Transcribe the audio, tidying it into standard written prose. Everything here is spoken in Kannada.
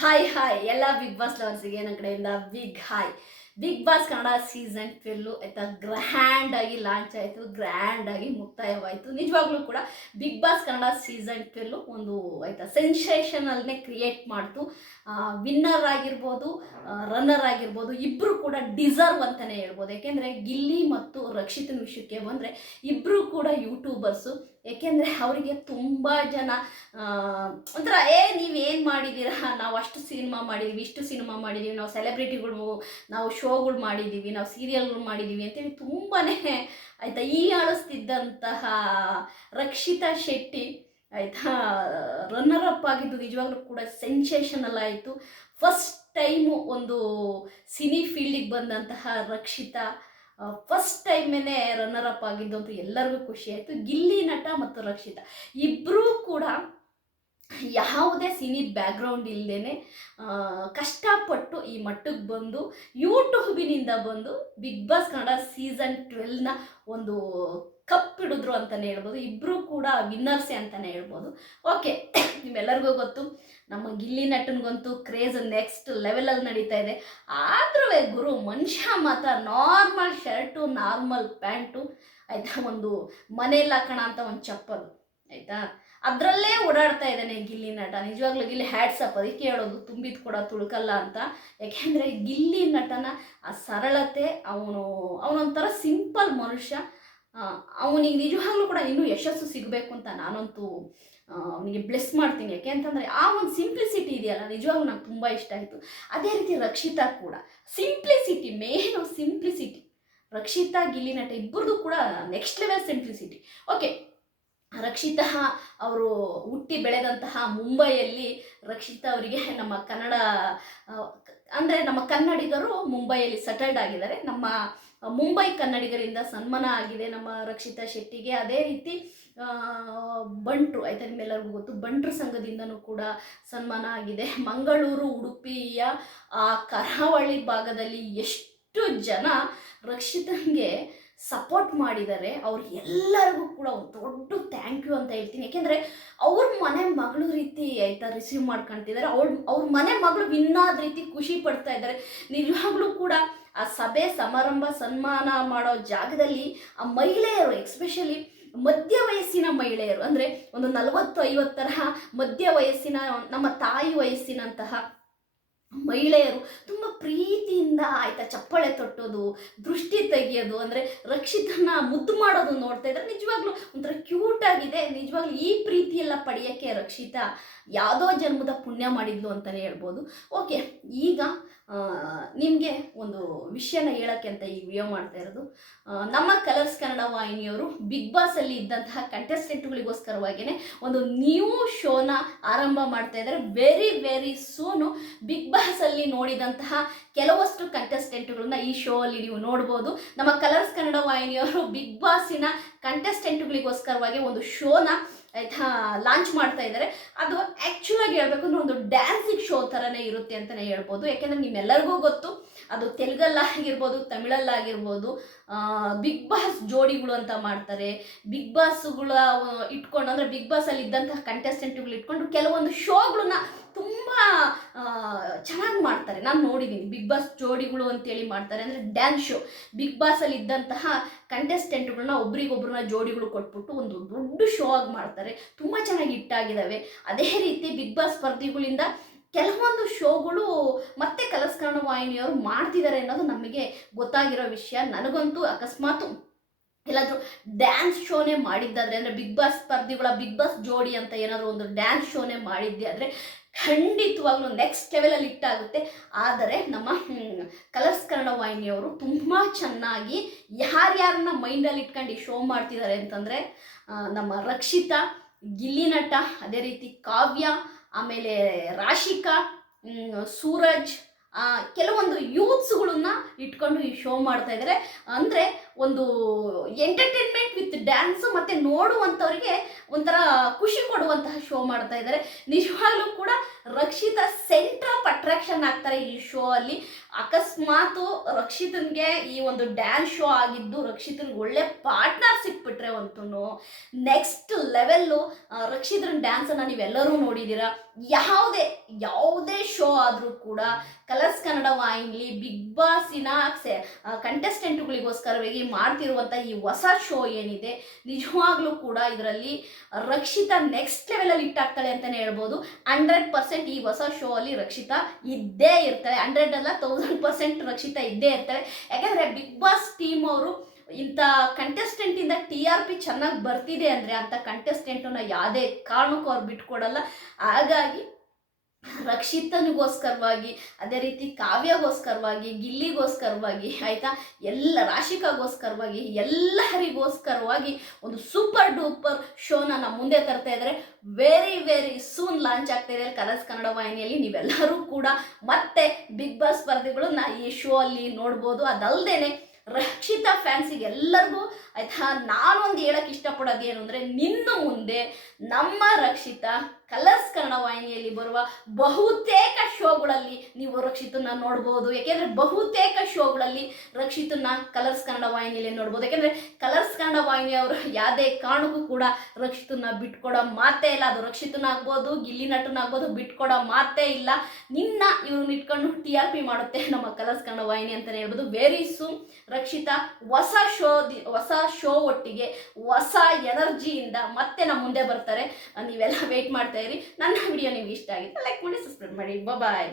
ಹಾಯ್ ಎಲ್ಲ ಬಿಗ್ ಬಾಸ್ ಲವರ್ಸಿಗೆ ನನ್ನ ಕಡೆಯಿಂದ big hi. Big boss Kannada season 12 ಆಯ್ತಾ ಗ್ರ್ಯಾಂಡ್ ಆಗಿ ಲಾಂಚ್ ಆಯಿತು, ಗ್ರ್ಯಾಂಡ್ ಆಗಿ ಮುಕ್ತಾಯವಾಯಿತು. ನಿಜವಾಗ್ಲೂ ಕೂಡ ಬಿಗ್ ಬಾಸ್ ಕನ್ನಡ ಸೀಸನ್ 12 ಒಂದು ಆಯ್ತಾ ಸೆನ್ಸೇಷನಲ್ನೇ ಕ್ರಿಯೇಟ್ ಮಾಡ್ತು. ವಿನ್ನರ್ ಆಗಿರ್ಬೋದು, ರನ್ನರ್ ಆಗಿರ್ಬೋದು, ಇಬ್ಬರು ಕೂಡ ಡಿಸರ್ವ್ ಅಂತಲೇ ಹೇಳ್ಬೋದು. ಯಾಕೆಂದರೆ ಗಿಲ್ಲಿ ಮತ್ತು ರಕ್ಷಿತನ ವಿಷಯಕ್ಕೆ ಬಂದರೆ ಇಬ್ಬರು ಕೂಡ ಯೂಟ್ಯೂಬರ್ಸು. ಏಕೆಂದರೆ ಅವರಿಗೆ ತುಂಬ ಜನ ಒಂಥರ ನೀವೇನು ಮಾಡಿದ್ದೀರಾ, ನಾವು ಅಷ್ಟು ಸಿನಿಮಾ ಮಾಡಿದ್ದೀವಿ, ಇಷ್ಟು ಸಿನಿಮಾ ಮಾಡಿದ್ದೀವಿ, ನಾವು ಸೆಲೆಬ್ರಿಟಿಗಳು, ನಾವು ಶೋಗಳು ಮಾಡಿದ್ದೀವಿ, ನಾವು ಸೀರಿಯಲ್ಗಳು ಮಾಡಿದ್ದೀವಿ ಅಂತೇಳಿ ತುಂಬಾ ಆಯಿತಾ ಆಳಿಸ್ತಿದ್ದಂತಹ ರಕ್ಷಿತಾ ಶೆಟ್ಟಿ ಆಯಿತಾ ರನ್ನರ್ ಅಪ್ ಆಗಿದ್ದು ನಿಜವಾಗ್ಲೂ ಕೂಡ ಸೆನ್ಸೇಷನಲ್ ಆಯಿತು. ಫಸ್ಟ್ ಟೈಮು ಒಂದು ಸಿನಿ ಫೀಲ್ಡಿಗೆ ಬಂದಂತಹ ರಕ್ಷಿತಾ ಫಸ್ಟ್ ಟೈಮೇನೆ ರನ್ನರ್ ಅಪ್ ಆಗಿದ್ದು ಅಂತ ಎಲ್ಲರಿಗೂ ಖುಷಿ ಆಯಿತು. ಗಿಲ್ಲಿ ನಟ ಮತ್ತು ರಕ್ಷಿತಾ ಇಬ್ಬರೂ ಕೂಡ ಯಾವುದೇ ಸಿನಿ ಬ್ಯಾಕ್ಗ್ರೌಂಡ್ ಇಲ್ಲದೇ ಕಷ್ಟಪಟ್ಟು ಈ ಮಟ್ಟಕ್ಕೆ ಬಂದು ಯೂಟ್ಯೂಬಿನಿಂದ ಬಂದು ಬಿಗ್ ಬಾಸ್ ಕನ್ನಡ ಸೀಸನ್ 12ನ ಒಂದು ಕಪ್ ಹಿಡಿದ್ರು ಅಂತಲೇ ಹೇಳ್ಬೋದು. ಇಬ್ಬರೂ ಕೂಡ ವಿನ್ನರ್ಸೇ ಅಂತಲೇ ಹೇಳ್ಬೋದು. ಓಕೆ, ನಿಮ್ಮೆಲ್ಲರಿಗೂ ಗೊತ್ತು ನಮ್ಮ ಗಿಲ್ಲಿ ನಟನಿಗಂತೂ ಕ್ರೇಜ್ ನೆಕ್ಸ್ಟ್ ಲೆವೆಲಲ್ಲಿ ನಡೀತಾ ಇದೆ. ಆದ್ರೂ ಗುರು ಮನುಷ್ಯ ಮಾತ್ರ ನಾರ್ಮಲ್ ಶರ್ಟು, ನಾರ್ಮಲ್ ಪ್ಯಾಂಟು ಆಯಿತಾ, ಒಂದು ಮನೆಯಲ್ಲಿ ಹಾಕೋಣ ಅಂತ ಒಂದು ಚಪ್ಪಲು ಆಯಿತಾ, ಅದರಲ್ಲೇ ಓಡಾಡ್ತಾ ಇದ್ದಾನೆ ಗಿಲ್ಲಿ ನಟ. ನಿಜವಾಗ್ಲೂ ಗಿಲ್ಲಿ ಹ್ಯಾಟ್ಸಪ್, ಅದಕ್ಕೆ ಹೇಳೋದು ತುಂಬಿದ ಕೂಡ ತುಳ್ಕಲ್ಲ ಅಂತ. ಯಾಕೆಂದರೆ ಗಿಲ್ಲಿ ನಟನ ಆ ಸರಳತೆ, ಅವನೊಂಥರ ಸಿಂಪಲ್ ಮನುಷ್ಯ. ಅವನಿಗೆ ನಿಜವಾಗ್ಲೂ ಕೂಡ ಇನ್ನೂ ಯಶಸ್ಸು ಸಿಗಬೇಕು ಅಂತ ನಾನಂತೂ ಅವನಿಗೆ ಬ್ಲೆಸ್ ಮಾಡ್ತೀನಿ. ಯಾಕೆ ಅಂತಂದರೆ ಆ ಒಂದು ಸಿಂಪ್ಲಿಸಿಟಿ ಇದೆಯಲ್ಲ, ನಿಜವಾಗ್ಲೂ ನಂಗೆ ತುಂಬ ಇಷ್ಟ ಆಯಿತು. ಅದೇ ರೀತಿ ರಕ್ಷಿತಾ ಕೂಡ simplicity, main simplicity. Rakshita Gilli ನಟ ಇಬ್ಬರದು ಕೂಡ next level simplicity. Okay, Rakshita ಅವರು ಹುಟ್ಟಿ ಬೆಳೆದಂತಹ ಮುಂಬೈಯಲ್ಲಿ ರಕ್ಷಿತಾ ಅವರಿಗೆ ನಮ್ಮ ಕನ್ನಡ ಅಂದರೆ ನಮ್ಮ ಕನ್ನಡಿಗರು ಮುಂಬೈಯಲ್ಲಿ ಸೆಟಲ್ಡ್ ಆಗಿದ್ದಾರೆ. ನಮ್ಮ ಮುಂಬೈ ಕನ್ನಡಿಗರಿಂದ ಸನ್ಮಾನ ಆಗಿದೆ ನಮ್ಮ ರಕ್ಷಿತಾ ಶೆಟ್ಟಿಗೆ. ಅದೇ ರೀತಿ ಬಂಟ್ರು ಆಯಿತಾ, ನಿಮ್ಮೆಲ್ಲರಿಗೂ ಗೊತ್ತು, ಬಂಟ್ರು ಸಂಘದಿಂದನೂ ಕೂಡ ಸನ್ಮಾನ ಆಗಿದೆ. ಮಂಗಳೂರು, ಉಡುಪಿಯ ಆ ಕರಾವಳಿ ಭಾಗದಲ್ಲಿ ಎಷ್ಟು ಜನ ರಕ್ಷಿತನಿಗೆ ಸಪೋರ್ಟ್ ಮಾಡಿದ್ದಾರೆ, ಅವ್ರಿಗೆಲ್ಲರಿಗೂ ಕೂಡ ಒಂದು ದೊಡ್ಡ ಥ್ಯಾಂಕ್ ಯು ಅಂತ ಹೇಳ್ತೀನಿ. ಯಾಕೆಂದರೆ ಅವ್ರ ಮನೆ ಮಗಳು ರೀತಿ ಆಯಿತಾ ರಿಸೀವ್ ಮಾಡ್ಕೊಳ್ತಿದ್ದಾರೆ. ಅವ್ರ ಮನೆ ಮಗಳು ವಿನ್ನಾದ ರೀತಿ ಖುಷಿ ಪಡ್ತಾ ಇದ್ದಾರೆ. ನಿಜವಾಗ್ಲೂ ಕೂಡ ಆ ಸಭೆ ಸಮಾರಂಭ ಸನ್ಮಾನ ಮಾಡೋ ಜಾಗದಲ್ಲಿ ಆ ಮಹಿಳೆಯರು, ಎಕ್ಸ್ಪೆಷಲಿ ಮಧ್ಯ ವಯಸ್ಸಿನ ಮಹಿಳೆಯರು, ಅಂದರೆ ಒಂದು 40-50 ಮಧ್ಯ ವಯಸ್ಸಿನ ನಮ್ಮ ತಾಯಿ ವಯಸ್ಸಿನಂತಹ ಮಹಿಳೆಯರು ತುಂಬ ಪ್ರೀತಿಯಿಂದ ಆಯಿತಾ ಚಪ್ಪಾಳೆ ತೊಟ್ಟೋದು, ದೃಷ್ಟಿ ತೆಗಿಯೋದು, ಅಂದರೆ ರಕ್ಷಿತನ ಮುದ್ದು ಮಾಡೋದು ನೋಡ್ತಾ ಇದ್ದಾರೆ. ನಿಜವಾಗ್ಲೂ ಒಂಥರ ಕ್ಯೂಟ್ ಆಗಿದೆ. ನಿಜವಾಗ್ಲೂ ಈ ಪ್ರೀತಿಯೆಲ್ಲ ಪಡೆಯೋಕ್ಕೆ ರಕ್ಷಿತಾ ಯಾವುದೋ ಜನ್ಮದ ಪುಣ್ಯ ಮಾಡಿದ್ಲು ಅಂತಲೇ ಹೇಳ್ಬೋದು. ಓಕೆ, ಈಗ ನಿಮಗೆ ಒಂದು ವಿಷಯನ ಹೇಳೋಕ್ಕೆ ಅಂತ ಈ ವಿಡಿಯೋ ಮಾಡ್ತಾ ಇರೋದು. ನಮ್ಮ ಕಲರ್ಸ್ ಕನ್ನಡ ವಾಹಿನಿಯವರು ಬಿಗ್ ಬಾಸಲ್ಲಿ ಇದ್ದಂತಹ ಕಂಟೆಸ್ಟೆಂಟ್ಗಳಿಗೋಸ್ಕರವಾಗಿಯೇ ಒಂದು ನ್ಯೂ ಶೋನ ಆರಂಭ ಮಾಡ್ತಾ ಇದ್ದಾರೆ. ವೆರಿ ಸೂನು ಬಿಗ್ ಬಾಸಲ್ಲಿ ನೋಡಿದಂತಹ ಕೆಲವಷ್ಟು ಕಂಟೆಸ್ಟೆಂಟ್ಗಳನ್ನ ಈ ಶೋ ಅಲ್ಲಿ ನೀವು ನೋಡ್ಬೋದು. ನಮ್ಮ ಕಲರ್ಸ್ ಕನ್ನಡ ವಾಹಿನಿಯವರು ಬಿಗ್ ಬಾಸಿನ ಕಂಟೆಸ್ಟೆಂಟ್ಗಳಿಗೋಸ್ಕರವಾಗಿ ಒಂದು ಶೋನ ಆಯಿತಾ ಲಾಂಚ್ ಮಾಡ್ತಾ ಇದ್ದಾರೆ. ಅದು ಆ್ಯಕ್ಚುಲಾಗಿ ಹೇಳ್ಬೇಕು ಅಂದರೆ ಒಂದು ಡ್ಯಾನ್ಸಿಂಗ್ ಶೋ ಥರನೇ ಇರುತ್ತೆ ಅಂತಲೇ ಹೇಳ್ಬೋದು. ಯಾಕೆಂದರೆ ನಿಮ್ಮೆಲ್ಲರಿಗೂ ಗೊತ್ತು, ಅದು ತೆಲುಗಲ್ಲಾಗಿರ್ಬೋದು, ತಮಿಳಲ್ಲಾಗಿರ್ಬೋದು ಬಿಗ್ ಬಾಸ್ ಜೋಡಿಗಳು ಅಂತ ಮಾಡ್ತಾರೆ. ಬಿಗ್ ಬಾಸ್ಗಳ ಇಟ್ಕೊಂಡು, ಅಂದರೆ ಬಿಗ್ ಬಾಸಲ್ಲಿ ಇದ್ದಂತಹ ಕಂಟೆಸ್ಟೆಂಟ್ಗಳು ಇಟ್ಕೊಂಡು ಕೆಲವೊಂದು ಶೋಗಳನ್ನ ತುಂಬ ಚೆನ್ನಾಗಿ ಮಾಡ್ತಾರೆ. ನಾನು ನೋಡಿದ್ದೀನಿ, ಬಿಗ್ ಬಾಸ್ ಜೋಡಿಗಳು ಅಂತೇಳಿ ಮಾಡ್ತಾರೆ. ಅಂದರೆ ಡ್ಯಾನ್ಸ್ ಶೋ, ಬಿಗ್ ಬಾಸಲ್ಲಿ ಇದ್ದಂತಹ ಕಂಟೆಸ್ಟೆಂಟ್ಗಳನ್ನ ಒಬ್ರಿಗೊಬ್ರನ್ನ ಜೋಡಿಗಳು ಕೊಟ್ಬಿಟ್ಟು ಒಂದು ದೊಡ್ಡ ಶೋ ಆಗಿ ಮಾಡ್ತಾರೆ. ತುಂಬ ಚೆನ್ನಾಗಿ ಹಿಟ್ಟಾಗಿದ್ದಾವೆ. ಅದೇ ರೀತಿ ಬಿಗ್ ಬಾಸ್ ಸ್ಪರ್ಧಿಗಳಿಂದ ಕೆಲವೊಂದು ಶೋಗಳು ಮತ್ತೆ ಕಲರ್ಸ್ ಕನ್ನಡ ವಾಹಿನಿಯವರು ಮಾಡ್ತಿದ್ದಾರೆ ಅನ್ನೋದು ನಮಗೆ ಗೊತ್ತಾಗಿರೋ ವಿಷಯ. ನನಗಂತೂ ಅಕಸ್ಮಾತ್ ಎಲ್ಲಾದರೂ ಡ್ಯಾನ್ಸ್ ಶೋನೇ ಮಾಡಿದ್ದಾದರೆ, ಅಂದರೆ ಬಿಗ್ ಬಾಸ್ ಸ್ಪರ್ಧಿಗಳ ಬಿಗ್ ಬಾಸ್ ಜೋಡಿ ಅಂತ ಏನಾದರೂ ಒಂದು ಡ್ಯಾನ್ಸ್ ಶೋನೇ ಮಾಡಿದ್ದೆ ಆದರೆ ಖಂಡಿತವಾಗ್ಲೂ ನೆಕ್ಸ್ಟ್ ಲೆವೆಲಲ್ಲಿ ಹಿಟ್ಟಾಗುತ್ತೆ. ಆದರೆ ನಮ್ಮ ಕಲರ್ಸ್ ಕನ್ನಡ ವಾಹಿನಿಯವರು ತುಂಬ ಚೆನ್ನಾಗಿ ಯಾರ್ಯಾರನ್ನ ಮೈಂಡಲ್ಲಿ ಇಟ್ಕೊಂಡು ಈ ಶೋ ಮಾಡ್ತಿದ್ದಾರೆ ಅಂತಂದರೆ ನಮ್ಮ ರಕ್ಷಿತಾ, ಗಿಲ್ಲಿ ನಟ, ಅದೇ ರೀತಿ ಕಾವ್ಯ, ಆಮೇಲೆ ರಾಶಿಕಾ, ಸೂರಜ್, ಕೆಲವೊಂದು ಯೂತ್ಸ್ಗಳನ್ನ ಇಟ್ಕೊಂಡು ಈ ಶೋ ಮಾಡ್ತಾ ಇದ್ದಾರೆ. ಅಂದರೆ ಒಂದು ಎಂಟರ್ಟೈನ್ಮೆಂಟ್ ವಿತ್ ಡ್ಯಾನ್ಸು ಮತ್ತು ನೋಡುವಂಥವ್ರಿಗೆ ಒಂಥರ ಖುಷಿ ಕೊಡುವಂತಹ ಶೋ ಮಾಡ್ತಾ ಇದ್ದಾರೆ. ನಿಜವಾಗ್ಲೂ ಕೂಡ ರಕ್ಷಿತಾ ಸೆಂಟರ್ ಆಫ್ ಅಟ್ರಾಕ್ಷನ್ ಆಗ್ತಾರೆ ಈ ಶೋ ಅಲ್ಲಿ. ಅಕಸ್ಮಾತ್ ರಕ್ಷಿತನ್ಗೆ ಈ ಒಂದು ಡ್ಯಾನ್ಸ್ ಶೋ ಆಗಿದ್ದು ರಕ್ಷಿತನ್ಗೆ ಒಳ್ಳೆ ಪಾರ್ಟ್ನರ್ ಸಿಕ್ಬಿಟ್ರೆ ಅಂತೂ ನೆಕ್ಸ್ಟ್ ಲೆವೆಲ್ಲು. ರಕ್ಷಿತನ ಡ್ಯಾನ್ಸನ್ನು ನೀವೆಲ್ಲರೂ ನೋಡಿದ್ದೀರಾ. ಯಾವುದೇ ಶೋ ಆದರೂ ಕೂಡ ಕಲರ್ಸ್ ಕನ್ನಡ ವಾಹಿನಿಲಿ ಬಿಗ್ ಬಾಸಿನ ಕಂಟೆಸ್ಟೆಂಟ್ಗಳಿಗೋಸ್ಕರವಾಗಿ ಮಾಡ್ತಿರುವಂಥ ಈ ಹೊಸ ಶೋ ಏನಿದೆ, ನಿಜವಾಗ್ಲೂ ಕೂಡ ಇದರಲ್ಲಿ ರಕ್ಷಿತಾ ನೆಕ್ಸ್ಟ್ ಲೆವೆಲಲ್ಲಿ ಇಟ್ಟಾಗ್ತಾಳೆ ಅಂತಲೇ ಹೇಳ್ಬೋದು. 100% ಈ ಹೊಸ ಶೋ ಅಲ್ಲಿ ರಕ್ಷಿತಾ ಇದ್ದೇ ಇರ್ತಾಳೆ. 100 ಅಲ್ಲ 1000% ರಕ್ಷಿತಾ ಇದ್ದೇ ಇರ್ತಾಳೆ. ಯಾಕಂದರೆ ಬಿಗ್ ಬಾಸ್ ಟೀಮ್ ಅವರು ಇಂಥ ಕಂಟೆಸ್ಟೆಂಟಿಂದ TRP ಚೆನ್ನಾಗಿ ಬರ್ತಿದೆ ಅಂದರೆ ಅಂಥ ಕಂಟೆಸ್ಟೆಂಟನ್ನು ಯಾವುದೇ ಕಾರಣಕ್ಕೂ ಅವ್ರು ಬಿಟ್ಕೊಡಲ್ಲ. ಹಾಗಾಗಿ ರಕ್ಷಿತನಿಗೋಸ್ಕರವಾಗಿ, ಅದೇ ರೀತಿ ಕಾವ್ಯಗೋಸ್ಕರವಾಗಿ, ಗಿಲ್ಲಿಗೋಸ್ಕರವಾಗಿ, ಆಯಿತಾ, ರಾಶಿಕಾಗೋಸ್ಕರವಾಗಿ, ಎಲ್ಲರಿಗೋಸ್ಕರವಾಗಿ ಒಂದು ಸೂಪರ್ ಡೂಪರ್ ಶೋನ ನಮ್ಮ ಮುಂದೆ ತರ್ತಾ ಇದ್ದಾರೆ. ವೆರಿ ಸೂನ್ ಲಾಂಚ್ ಆಗ್ತಾ ಇದೆ ಕಲರ್ಸ್ ಕನ್ನಡ ವಾಹಿನಿಯಲ್ಲಿ. ನೀವೆಲ್ಲರೂ ಕೂಡ ಮತ್ತೆ ಬಿಗ್ ಬಾಸ್ ಸ್ಪರ್ಧಿಗಳನ್ನ ಈ ಶೋ ಅಲ್ಲಿ ನೋಡ್ಬೋದು. ಅದಲ್ಲದೆ ರಕ್ಷಿತಾ ಫ್ಯಾನ್ಸಿಗೆ ಎಲ್ಲರಿಗೂ ಆಯಿತಾ, ನಾನೊಂದು ಹೇಳಕ್ಕೆ ಇಷ್ಟಪಡೋದು ಏನು ಅಂದರೆ, ನಿನ್ನ ಮುಂದೆ ನಮ್ಮ ರಕ್ಷಿತಾ ಕಲರ್ಸ್ ಕನ್ನಡ ವಾಹಿನಿಯಲ್ಲಿ ಬರುವ ಬಹುತೇಕ ಶೋಗಳಲ್ಲಿ ನೀವು ರಕ್ಷಿತನ್ನ ನೋಡ್ಬೋದು. ಯಾಕೆಂದರೆ ಬಹುತೇಕ ಶೋಗಳಲ್ಲಿ ರಕ್ಷಿತನ್ನ ಕಲರ್ಸ್ ಕನ್ನಡ ವಾಹಿನಿಯಲ್ಲಿ ನೋಡ್ಬೋದು. ಯಾಕೆಂದರೆ ಕಲರ್ಸ್ ಕನ್ನಡ ವಾಹಿನಿಯವರು ಯಾವುದೇ ಕಾರಣಕ್ಕೂ ಕೂಡ ರಕ್ಷಿತನ್ನ ಬಿಟ್ಕೊಡೋ ಮಾತೇ ಇಲ್ಲ. ಅದು ರಕ್ಷಿತನ ಆಗ್ಬೋದು, ಗಿಲ್ಲಿ ನಟನ ಆಗ್ಬೋದು, ಬಿಟ್ಕೊಡೋ ಮಾತೇ ಇಲ್ಲ. ಇವ್ರನ್ನ ಇಟ್ಕೊಂಡು TRP ಮಾಡುತ್ತೆ ನಮ್ಮ ಕಲರ್ಸ್ ಕನ್ನಡ ವಾಹಿನಿ ಅಂತಲೇ ಹೇಳ್ಬೋದು. ವೆರಿ ಸೂನ್ ರಕ್ಷಿತಾ ಹೊಸ ಶೋ ಒಟ್ಟಿಗೆ ಹೊಸ ಎನರ್ಜಿಯಿಂದ ಮತ್ತೆ ನಮ್ಮ ಮುಂದೆ ಬರ್ತಾರೆ. ನೀವೆಲ್ಲ ವೇಟ್ ಮಾಡ್ತಾ ಇರಿ. ನನ್ನ ವಿಡಿಯೋ ನಿಮ್ಗೆ ಇಷ್ಟ ಆಗಿತ್ತು ಲೈಕ್ ಮಾಡಿ, ಸಬ್ಸ್ಕ್ರೈಬ್ ಮಾಡಿ. ಬಾಯ್.